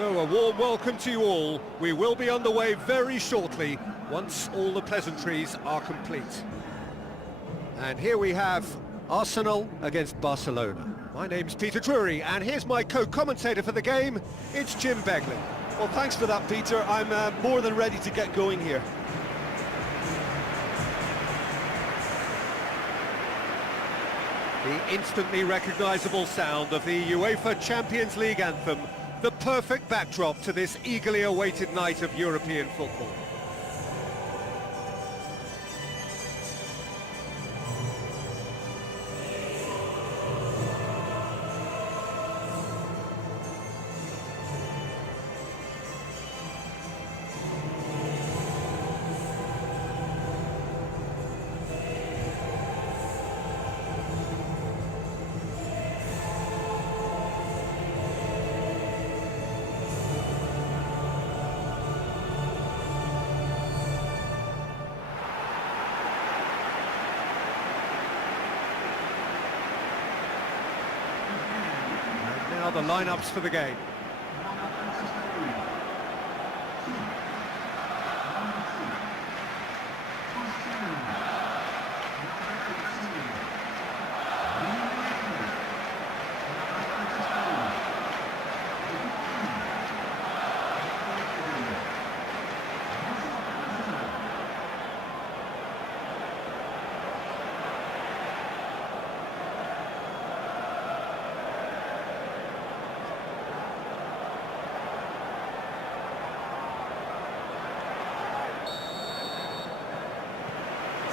So a warm welcome to you all. We will be underway very shortly once all the pleasantries are complete. And here we have Arsenal against Barcelona. My name's Peter Drury, and here's my co-commentator for the game. It's Jim Begley. Well, thanks for that, Peter. I'm more than ready to get going here. The instantly recognisable sound of the UEFA Champions League anthem, the perfect backdrop to this eagerly awaited night of European football. Now the lineups for the game.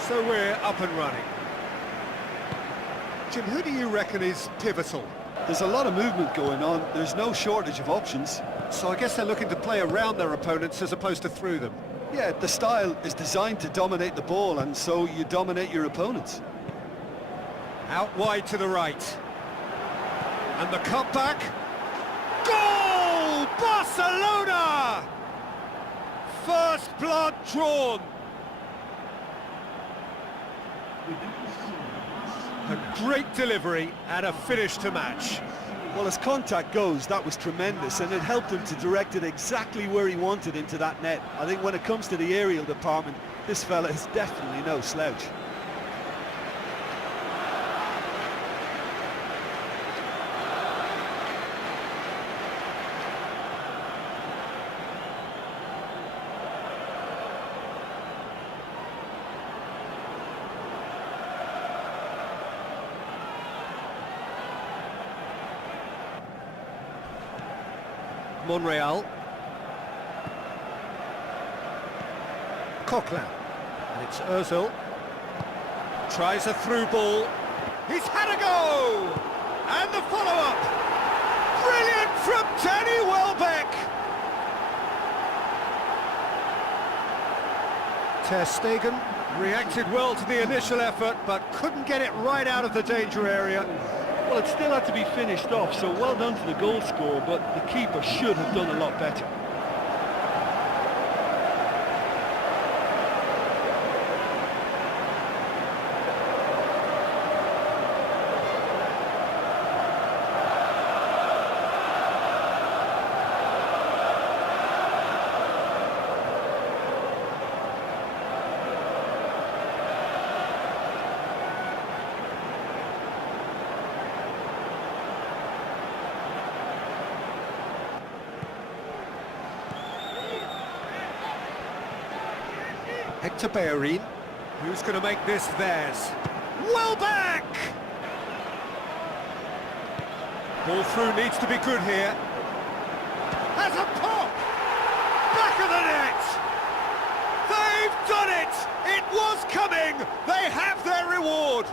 So we're up and running. Jim, who do you reckon is pivotal? There's a lot of movement going on. There's no shortage of options. So I guess they're looking to play around their opponents as opposed to through them. Yeah, the style is designed to dominate the ball, and so you dominate your opponents. Out wide to the right. And the cutback. Goal! Barcelona! First blood drawn. A great delivery and a finish to match. Well, as contact goes, that was tremendous, and it helped him to direct it exactly where he wanted into that net. I think when it comes to the aerial department, this fella is definitely no slouch. Monreal. Coquelin. And it's Ozil. Tries a through ball. He's had a go! And the follow-up! Brilliant from Danny Welbeck! Ter Stegen reacted well to the initial effort, but couldn't get it right out of the danger area. Well, it still had to be finished off, so well done to the goal scorer, but the keeper should have done a lot better. Hector Bellerin. Who's going to make this theirs? Welbeck! Ball through needs to be good here. Has a pop! Back of the net! They've done it! It was coming! They have their reward!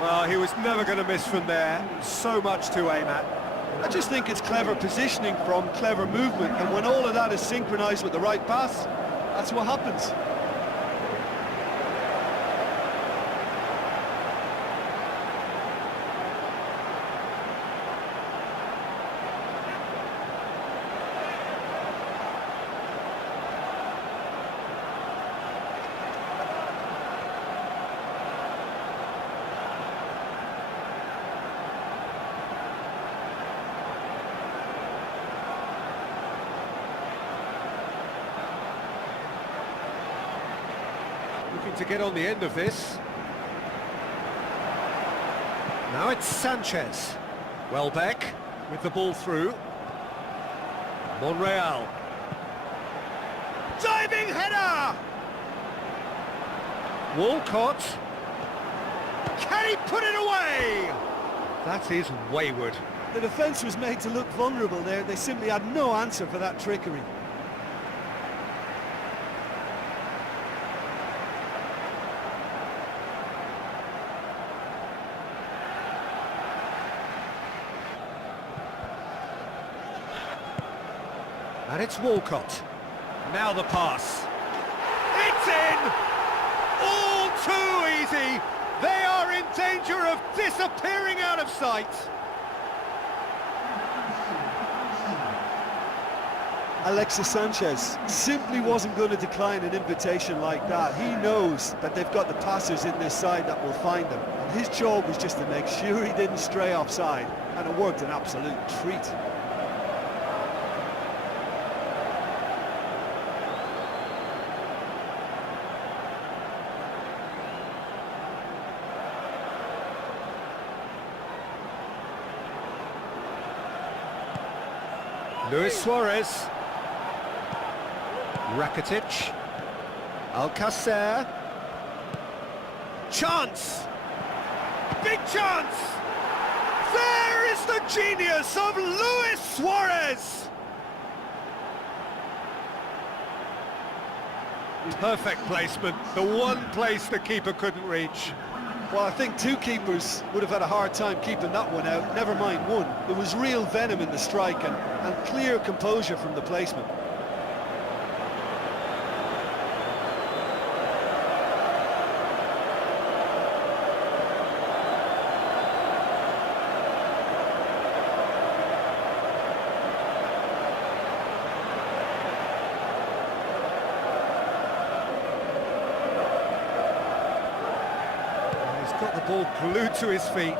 Well, he was never going to miss from there. So much to aim at. I just think it's clever positioning from clever movement, and when all of that is synchronised with the right pass, that's what happens. Looking to get on the end of this. Now it's Sanchez. Welbeck with the ball through. Monreal. Diving header! Walcott. Can he put it away? That is wayward. The defence was made to look vulnerable there. They simply had no answer for that trickery. And it's Walcott. Now the pass. It's in! All too easy! They are in danger of disappearing out of sight! Alexis Sanchez simply wasn't going to decline an invitation like that. He knows that they've got the passers in this side that will find them. And his job was just to make sure he didn't stray offside. And it worked an absolute treat. Luis Suarez. Rakitic. Alcacer. Chance! Big chance! There is the genius of Luis Suarez! Perfect placement, the one place the keeper couldn't reach. Well, I think two keepers would have had a hard time keeping that one out, never mind one. There was real venom in the strike and clear composure from the placement. Got the ball glued to his feet.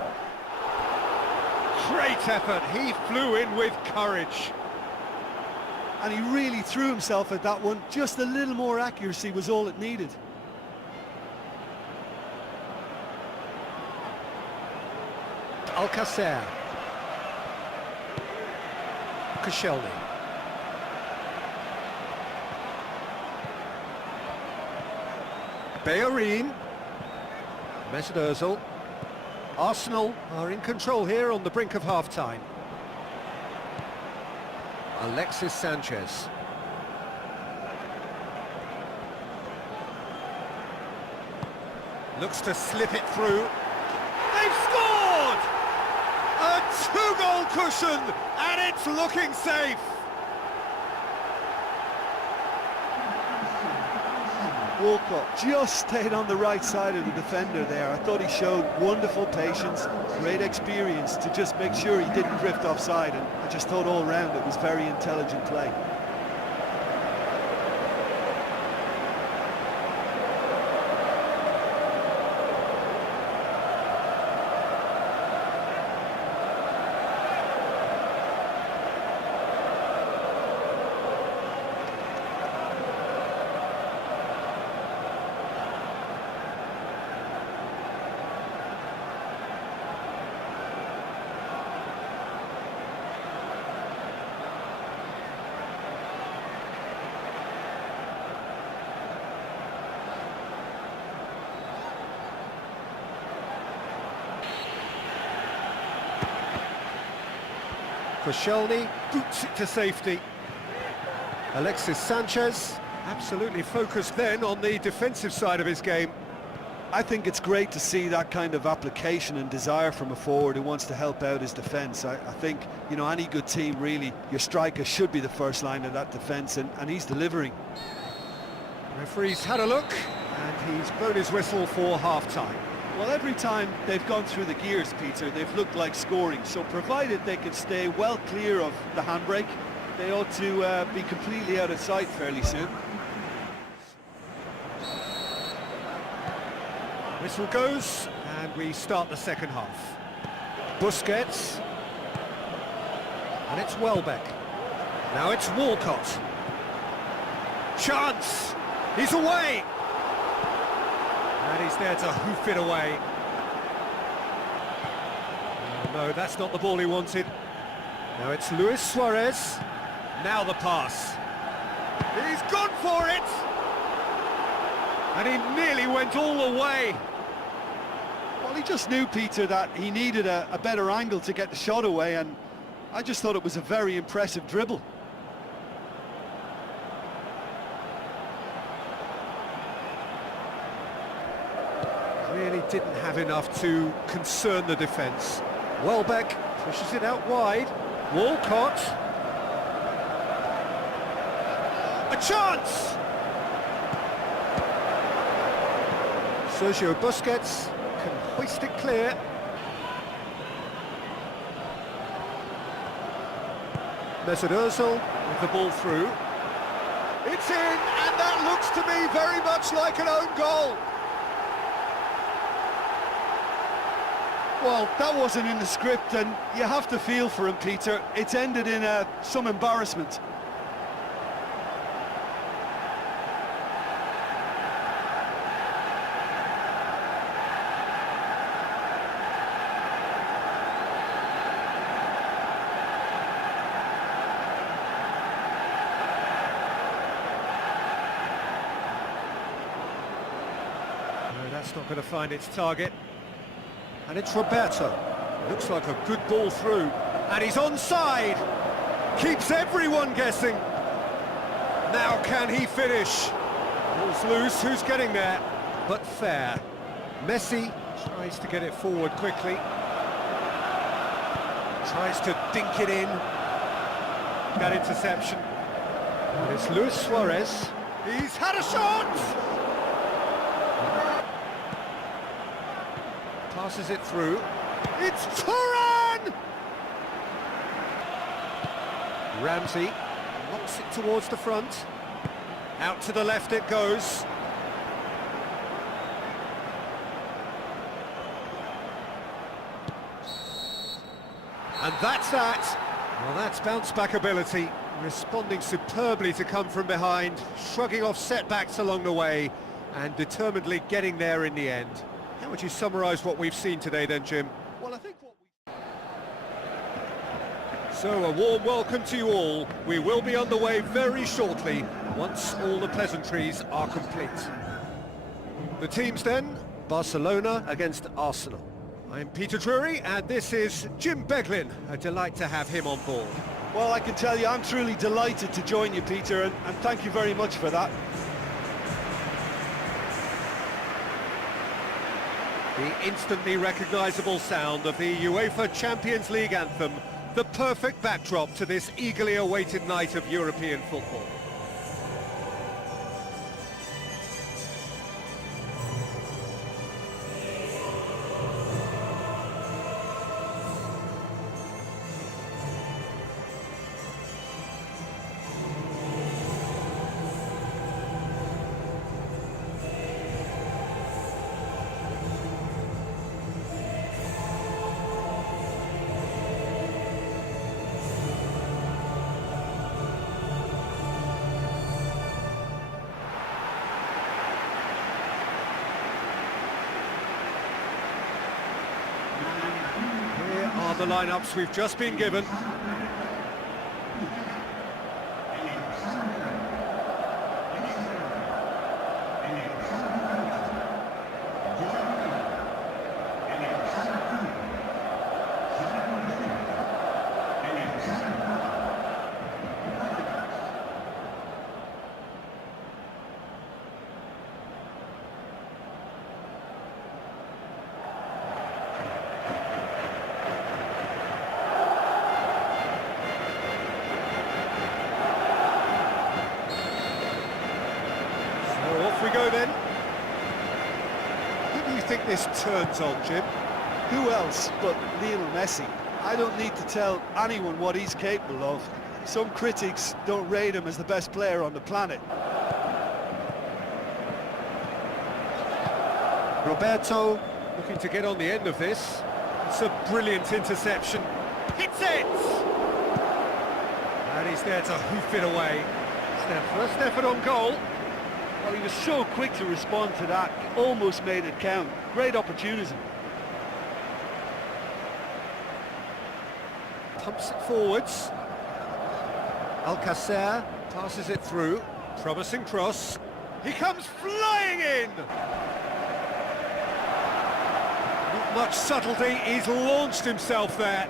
Great effort, he flew in with courage. And he really threw himself at that one. Just a little more accuracy was all it needed. Alcacer. Koscielny. Bellerin. Mesut Ozil. Arsenal are in control here on the brink of half-time. Alexis Sanchez. Looks to slip it through. They've scored! A two-goal cushion, and it's looking safe. Walcott just stayed on the right side of the defender there. I thought he showed wonderful patience, great experience to just make sure he didn't drift offside, and I just thought all round it was very intelligent play. Koscielny boots it to safety. Alexis Sanchez absolutely focused then on the defensive side of his game. I think it's great to see that kind of application and desire from a forward who wants to help out his defence. I think, you know, any good team really, your striker should be the first line of that defence, and he's delivering. Referee's had a look, and he's blown his whistle for half-time. Well, every time they've gone through the gears, Peter, they've looked like scoring. So provided they can stay well clear of the handbrake, they ought to be completely out of sight fairly soon. Whistle goes, and we start the second half. Busquets. And it's Welbeck. Now it's Walcott. Chance! He's away! And he's there to hoof it away. Oh, no, that's not the ball he wanted. Now it's Luis Suarez. Now the pass. He's gone for it! And he nearly went all the way. Well, he just knew, Peter, that he needed a better angle to get the shot away, and I just thought it was a very impressive dribble. Really didn't have enough to concern the defence. Welbeck pushes it out wide. Walcott. A chance! Sergio Busquets can hoist it clear. Mesut Ozil with the ball through. It's in, and that looks to me very much like an own goal. Well, that wasn't in the script, and you have to feel for him, Peter. It's ended in some embarrassment. No, that's not going to find its target. And it's Roberto. Looks like a good ball through. And he's onside. Keeps everyone guessing. Now can he finish? Ball's loose, who's getting there? But fair. Messi tries to get it forward quickly. Tries to dink it in. That interception. And it's Luis Suarez. He's had a shot! Passes it through. It's Turan! Ramsey knocks it towards the front. Out to the left it goes. And that's that. Well, that's bounce-back ability. Responding superbly to come from behind, shrugging off setbacks along the way, and determinedly getting there in the end. How would you summarise what we've seen today then, Jim? Well, I think what we... So a warm welcome to you all. We will be underway very shortly, once all the pleasantries are complete. The teams then, Barcelona against Arsenal. I'm Peter Drury, and this is Jim Beglin. A delight to have him on board. Well, I can tell you, I'm truly delighted to join you, Peter, and thank you very much for that. The instantly recognisable sound of the UEFA Champions League anthem, the perfect backdrop to this eagerly awaited night of European football. The lineups we've just been given. Off we go then. Who do you think this turns on, Jim? Who else but Lionel Messi? I don't need to tell anyone what he's capable of. Some critics don't rate him as the best player on the planet. Roberto looking to get on the end of this. It's a brilliant interception. Hits it! And he's there to hoof it away. It's their first effort on goal. Well, he was so quick to respond to that, almost made it count. Great opportunity. Pumps it forwards. Alcacer passes it through. Promising cross. He comes flying in! Not much subtlety, he's launched himself there.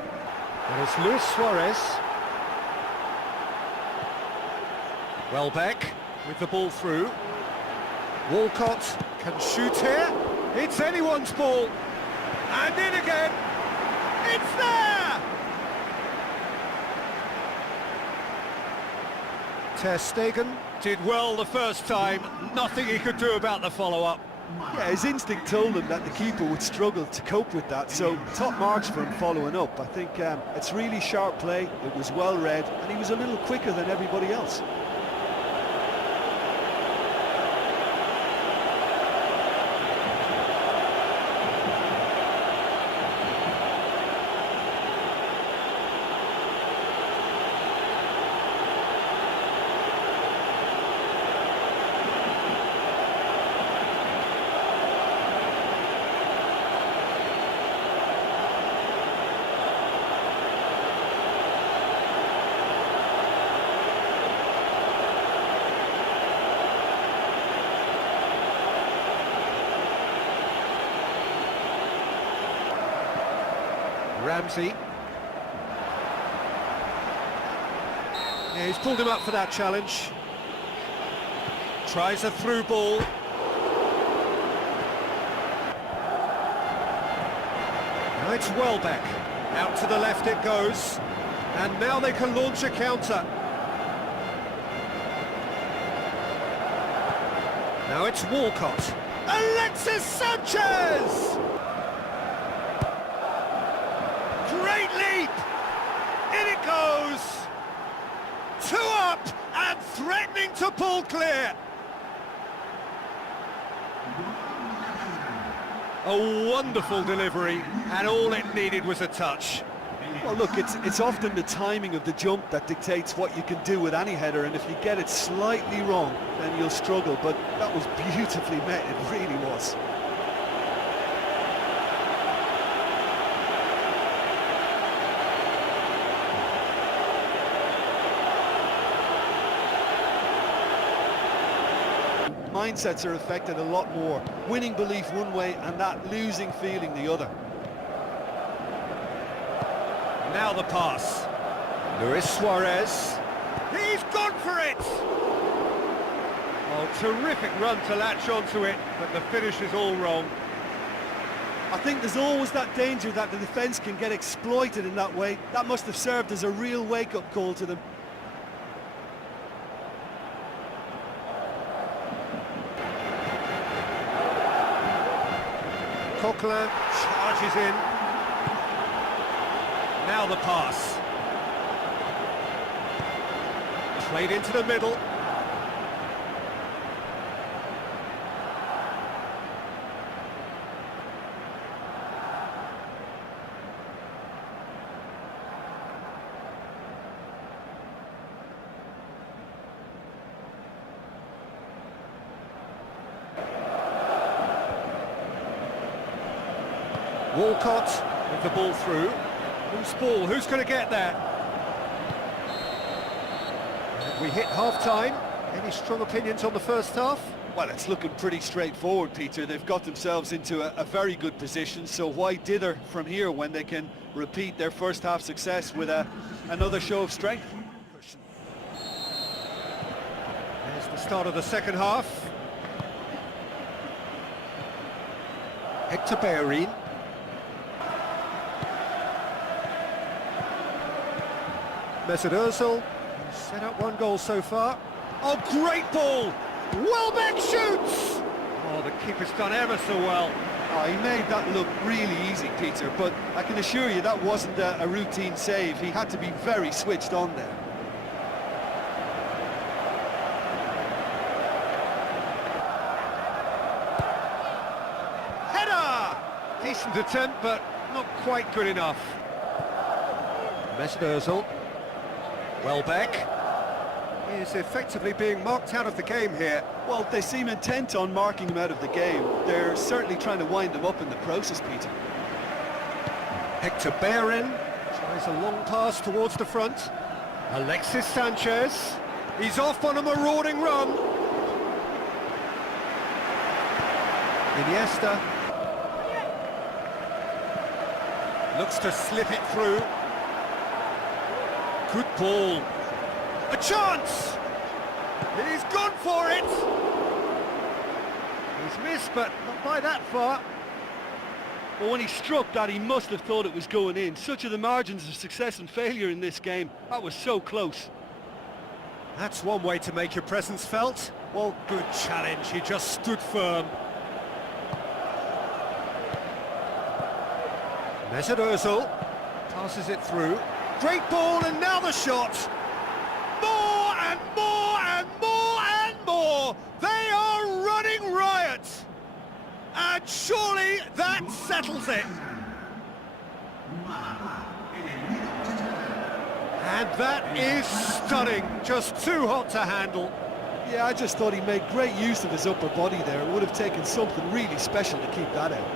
And it's Luis Suarez. Welbeck with the ball through. Walcott can shoot here. It's anyone's ball. And in again. It's there! Ter Stegen did well the first time. Nothing he could do about the follow-up. Yeah, his instinct told him that the keeper would struggle to cope with that, so top marks for him following up. I think it's really sharp play, it was well read, and he was a little quicker than everybody else. Ramsey. Yeah, he's pulled him up for that challenge. Tries a through ball. Now it's Welbeck. Out to the left it goes. And now they can launch a counter. Now it's Walcott. Alexis Sanchez! Great leap! In it goes! Two up and threatening to pull clear. A wonderful delivery, and all it needed was a touch. Well, look, it's often the timing of the jump that dictates what you can do with any header, and if you get it slightly wrong, then you'll struggle, but that was beautifully met, it really was. Mindsets are affected a lot more. Winning belief one way and that losing feeling the other. Now the pass. Luis Suarez. He's gone for it! Oh, terrific run to latch onto it, but the finish is all wrong. I think there's always that danger that the defence can get exploited in that way. That must have served as a real wake-up call to them. Coquelin charges in. Now the pass. Played into the middle. Walcott with the ball through. Loose ball, who's going to get there? We hit half-time. Any strong opinions on the first half? Well, it's looking pretty straightforward, Peter. They've got themselves into a very good position, so why dither from here when they can repeat their first half success with another show of strength? There's the start of the second half. Hector Bellerin. Mesut Ozil, set up one goal so far. Oh, great ball! Welbeck shoots! Oh, the keeper's done ever so well. Oh, he made that look really easy, Peter, but I can assure you that wasn't a routine save. He had to be very switched on there. Header! Decent attempt, but not quite good enough. Mesut Ozil. Welbeck. He's effectively being marked out of the game here. Well, they seem intent on marking him out of the game. They're certainly trying to wind him up in the process, Peter. Hector Bellerin tries a long pass towards the front. Alexis Sanchez, he's off on a marauding run. Iniesta looks to slip it through. Good ball. A chance! He's gone for it! He's missed, but not by that far. Well, when he struck that, he must have thought it was going in. Such are the margins of success and failure in this game. That was so close. That's one way to make your presence felt. Well, good challenge, he just stood firm. Mesut Ozil passes it through. Great ball, and now the shot. More and more and more and more. They are running riot. And surely that settles it. And that is stunning. Just too hot to handle. Yeah, I just thought he made great use of his upper body there. It would have taken something really special to keep that out.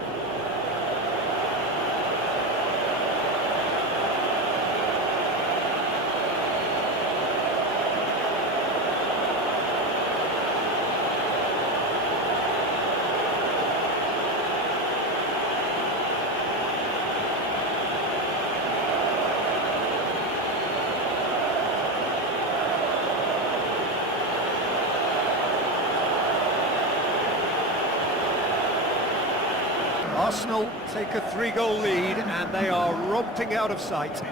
Arsenal take a 3-goal lead and they are romping out of sight.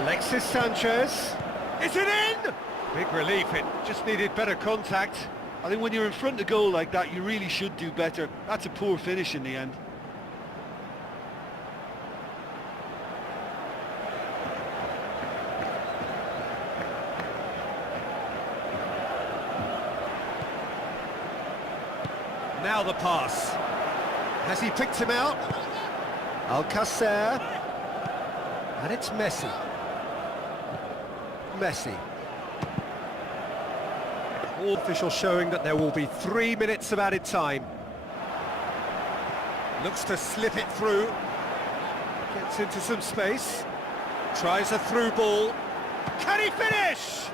Alexis Sanchez. Is it in? Big relief, it just needed better contact. I think when you're in front of goal like that, you really should do better. That's a poor finish in the end. Now the pass. Has he picked him out? Alcacer. And it's Messi. Messi. All officials showing that there will be 3 minutes of added time. Looks to slip it through. Gets into some space. Tries a through ball. Can he finish?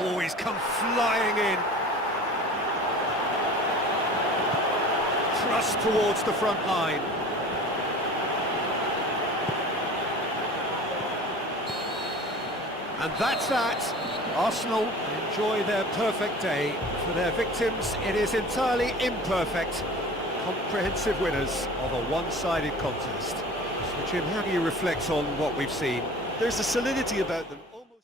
Oh, he's come flying in. Thrust towards the front line. And that's that. Arsenal enjoy their perfect day. For their victims, it is entirely imperfect. Comprehensive winners of a one-sided contest. So, Jim, how do you reflect on what we've seen? There's a solidity about them. Almost.